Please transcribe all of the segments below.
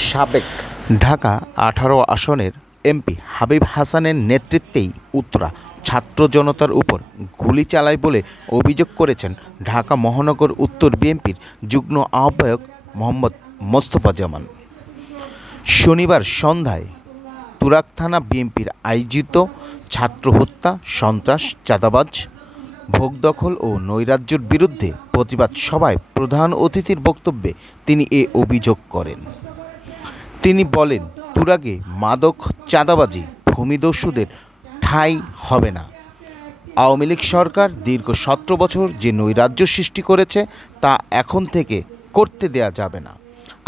সাবেক ঢাকা ১৮ আসনের এমপি হাবিব হাসানের নেতৃত্বেই উত্তরা ছাত্র জনতার উপর গুলি চালায় বলে অভিযোগ করেছেন ঢাকা মহানগর উত্তর বিএনপির যুগ্ম আহ্বায়ক মোহাম্মদ মোস্তফা জামান। শনিবার সন্ধ্যায় তুরাগ থানা বিএনপির আয়োজিত ছাত্র হত্যা, সন্ত্রাস, চাঁদাবাজ, ভোগ দখল ও নৈরাজ্যের বিরুদ্ধে প্রতিবাদ সভায় প্রধান অতিথির বক্তব্যে তিনি এ অভিযোগ করেন। তিনি বলেন, তুরাগে মাদক, চাঁদাবাজি, ভূমিদস্যুদের ঠাঁই হবে না। আওয়ামী লীগ সরকার দীর্ঘ ১৭ বছর যে নৈরাজ্য সৃষ্টি করেছে তা এখন থেকে করতে দেয়া যাবে না।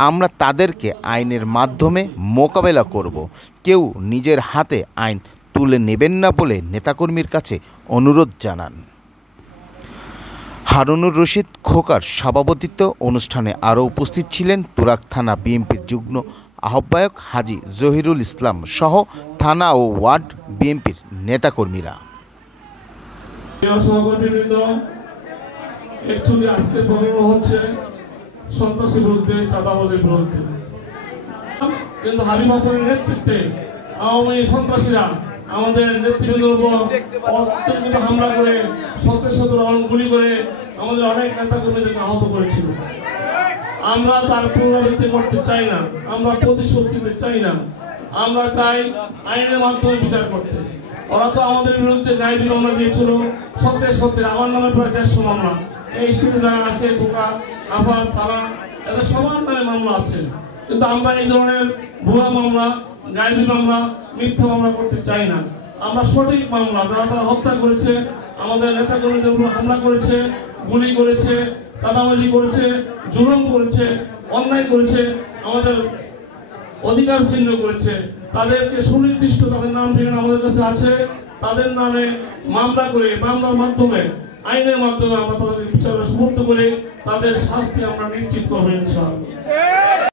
আমরা তাদেরকে আইনের মাধ্যমে মোকাবেলা করব। কেউ নিজের হাতে আইন তুলে নেবেন না বলে নেতাকর্মীর কাছে অনুরোধ জানান। হারুনুর রশিদ খোকার সভাপতিত্ব অনুষ্ঠানে আরও উপস্থিত ছিলেন তুরাগ থানা বিএনপির যুগ্ম আহ্বায়ক হাজী জহিরুল ইসলাম সহ থানা ও ওয়ার্ড বিএনপির নেতাকর্মীরা। সন্ত্রাসের বিরুদ্ধে, চাঁদাবাজের বিরুদ্ধে, কিন্তু হাবিব হাসানের নেতৃত্বে আওয়ামী সন্ত্রাসীরা আমাদের নেতৃবৃন্দের উপর অত্যন্ত হামলা করে শত রাউন্ড গুলি করে আমাদের অনেক নেতা কর্মীদেরকে আহত করেছিল। আমরা তার পুনরাবৃত্তি করতে চাই না, আমরা প্রতিশোধ নিতে চাই না। আমরা চাই আইনের মাধ্যমে বিচার করতে। ওরা তো আমাদের বিরুদ্ধে গায়েবী মামলা দিয়েছিল, সত্যি আমার নামে প্রায় ১৫০ মামলা। এই স্টেটে যারা আছে, খোকা, আফা, সালা, এদের সবার নামে মামলা আছে। কিন্তু আমরা এই ধরনের ভুয়া মামলা, গায়েবী মামলা, মিথ্যা মামলা করতে চাই না। আমরা সঠিক মামলা, যারা তারা হত্যা করেছে, আমাদের নেতা কর্মীদের উপর হামলা করেছে, গুলি করেছে, চাঁদাবাজি করেছে, জুলুম করেছে, অন্যায় করেছে, আমাদের অধিকার ছিন্ন করেছে, তাদেরকে সুনির্দিষ্ট তাদের নাম ঠিকানা আমাদের কাছে আছে। তাদের নামে মামলা করে, মামলার মাধ্যমে, আইনের মাধ্যমে আমরা তাদের বিচারে সমর্থ করে তাদের শাস্তি আমরা নিশ্চিত করবো ইনশাআল্লাহ।